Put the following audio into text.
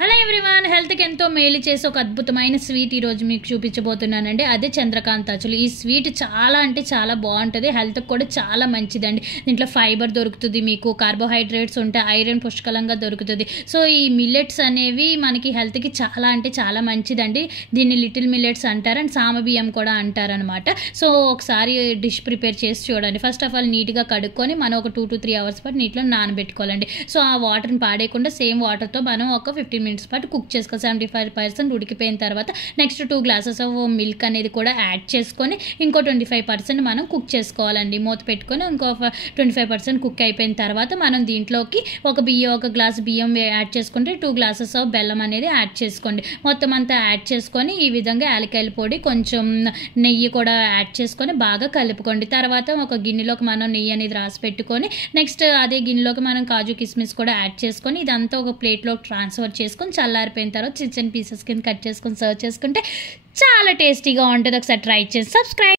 Hello everyone, హెల్త్కి ఎంతో మేలు చేసే ఒక అద్భుతమైన స్వీట్ ఈరోజు మీకు చూపించబోతున్నానండి. అదే చంద్రకాంత్ అచులు. ఈ స్వీట్ చాలా అంటే చాలా బాగుంటుంది, హెల్త్కి కూడా చాలా మంచిదండి. దీంట్లో ఫైబర్ దొరుకుతుంది, మీకు కార్బోహైడ్రేట్స్ ఉంటాయి, ఐరన్ పుష్కలంగా దొరుకుతుంది. సో ఈ మిల్లెట్స్ అనేవి మనకి హెల్త్కి చాలా అంటే చాలా మంచిదండి. దీన్ని లిటిల్ మిల్లెట్స్ అంటారు అండ్ సామబియ్యం కూడా అంటారనమాట. సో ఒకసారి డిష్ ప్రిపేర్ చేసి చూడండి. ఫస్ట్ ఆఫ్ ఆల్ నీట్గా కడుక్కొని మనం ఒక 2 to 3 hours పాటు నీటిలో నానబెట్టుకోవాలండి. సో ఆ వాటర్ని పాడేయకుండా సేమ్ వాటర్తో మనం ఒక 15 minutes పాటు కుక్ చేసుకోవాలి. 75% ఉడికిపోయిన తర్వాత నెక్స్ట్ 2 glasses ఆఫ్ మిల్క్ అనేది కూడా యాడ్ చేసుకొని ఇంకో 25% మనం కుక్ చేసుకోవాలండి. మూత పెట్టుకొని ఇంకో 25% కుక్ అయిపోయిన తర్వాత మనం దీంట్లోకి ఒక గ్లాస్ బియ్యం యాడ్ చేసుకుంటే 2 glasses ఆఫ్ బెల్లం అనేది యాడ్ చేసుకోండి. మొత్తం అంతా యాడ్ చేసుకొని ఈ విధంగా యాలక్కాయల పొడి, కొంచెం నెయ్యి కూడా యాడ్ చేసుకొని బాగా కలుపుకోండి. తర్వాత ఒక గిన్నెలోకి మనం నెయ్యి అనేది రాసి పెట్టుకొని నెక్స్ట్ అదే గిన్నెలోకి మనం కాజు కిస్మిస్ కూడా యాడ్ చేసుకొని ఇదంతా ఒక ప్లేట్లోకి ట్రాన్స్ఫర్ చేసుకొని చల్లారిపోయిన తర్వాత చిన్న చిన్న పీసెస్ కింద కట్ చేసుకొని సర్వ్ చేసుకుంటే చాలా టేస్టీగా ఉంటుంది. ఒకసారి ట్రై చేసి సబ్స్క్రైబ్.